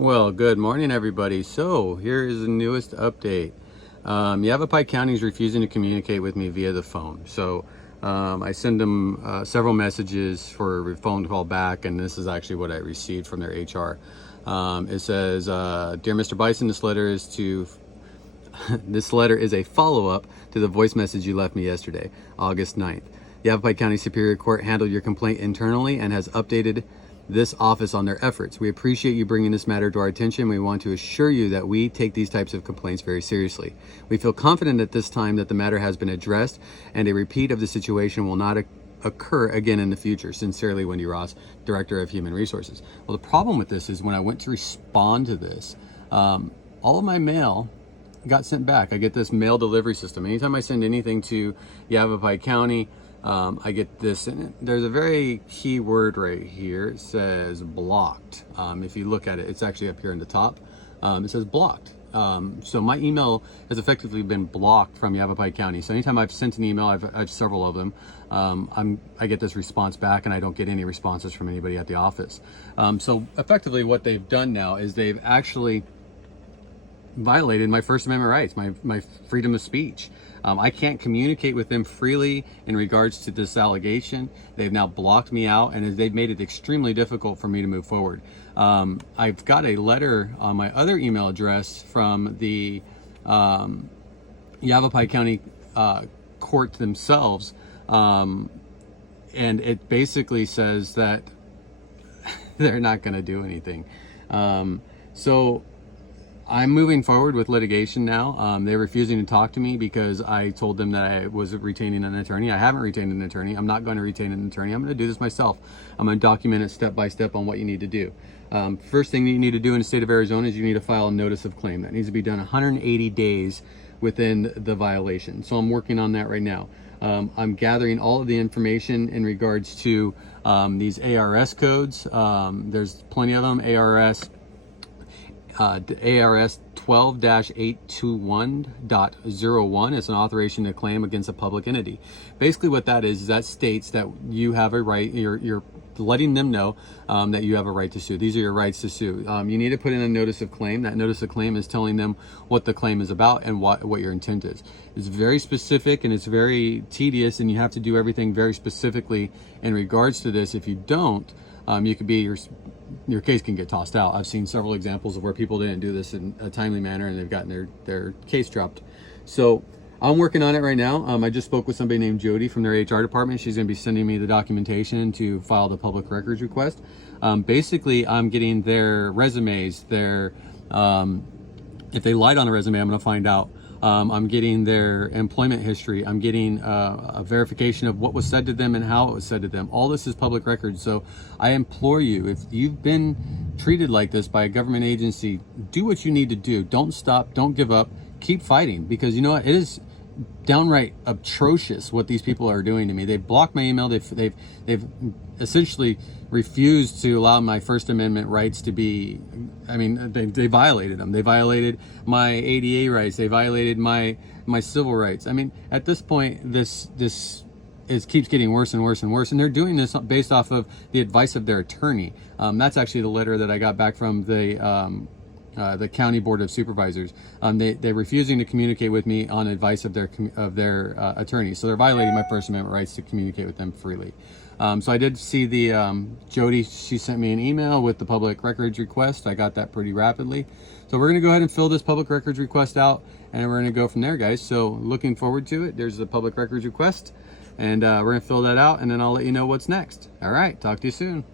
Well, good morning, everybody. So here is the newest update. Yavapai County is refusing to communicate with me via the phone. So I send them several messages for a phone call back, and this is actually what I received from their HR. It says, "Dear Mr. Bison, this letter is to this letter is a follow-up to the voice message you left me yesterday, August 9th. Yavapai County Superior Court handled your complaint internally and has updated this office on their efforts. We appreciate you bringing this matter to our attention. We want to assure you that we take these types of complaints very seriously. We feel confident at this time that the matter has been addressed and a repeat of the situation will not occur again in the future. Sincerely, Wendy Ross, Director of Human Resources." Well, the problem with this is when I went to respond to this, all of my mail got sent back. I get this mail delivery system. Anytime I send anything to Yavapai County, I get this, and there's a very key word right here. It says blocked. If you look at it, it's actually up here in the top. It says blocked. So my email has effectively been blocked from Yavapai County. So anytime I've sent an email, I've several of them, I get this response back, and I don't get any responses from anybody at the office. So effectively what they've done now is they've actually violated my First Amendment rights, my freedom of speech. I can't communicate with them freely in regards to this allegation. They've now blocked me out, and they've made it extremely difficult for me to move forward. I've got a letter on my other email address from the Yavapai County court themselves, and it basically says that they're not going to do anything. So I'm moving forward with litigation now. They're refusing to talk to me because I told them that I was retaining an attorney. I haven't retained an attorney. I'm not going to retain an attorney. I'm going to do this myself. I'm going to document it step by step on what you need to do. First thing that you need to do in the state of Arizona is you need to file a notice of claim. That needs to be done 180 days within the violation. So I'm working on that right now. I'm gathering all of the information in regards to these ARS codes. There's plenty of them. ARS 12-821.01 is an authorization to claim against a public entity. Basically what that is that states that you have a right, you're letting them know that you have a right to sue. These are your rights to sue. You need to put in a notice of claim. That notice of claim is telling them what the claim is about and what your intent is. It's very specific and it's very tedious, and you have to do everything very specifically in regards to this. If you don't, you could be your case can get tossed out. I've seen several examples of where people didn't do this in a timely manner and they've gotten their case dropped. So I'm working on it right now. I just spoke with somebody named Jody from their HR department. She's going to be sending me the documentation to file the public records request. Basically, I'm getting their resumes, if they lied on the resume, I'm going to find out. I'm getting their employment history. I'm getting a verification of what was said to them and how it was said to them. All this is public record. So I implore you, if you've been treated like this by a government agency, do what you need to do. Don't stop. Don't give up. Keep fighting, because you know what? It is downright atrocious what these people are doing to me. They've blocked my email. They've essentially refused to allow my First Amendment rights to be, I mean, they violated them. They violated my ADA rights. They violated my civil rights. I mean, at this point, this keeps getting worse and worse and worse. And they're doing this based off of the advice of their attorney. That's actually the letter that I got back from the County Board of Supervisors. They're refusing to communicate with me on advice of their attorney. So they're violating my First Amendment rights to communicate with them freely. So I did see the Jody, she sent me an email with the public records request. I got that pretty rapidly. So we're going to go ahead and fill this public records request out, and we're going to go from there, guys. So looking forward to it. There's the public records request, and we're going to fill that out, and then I'll let you know what's next. All right, talk to you soon.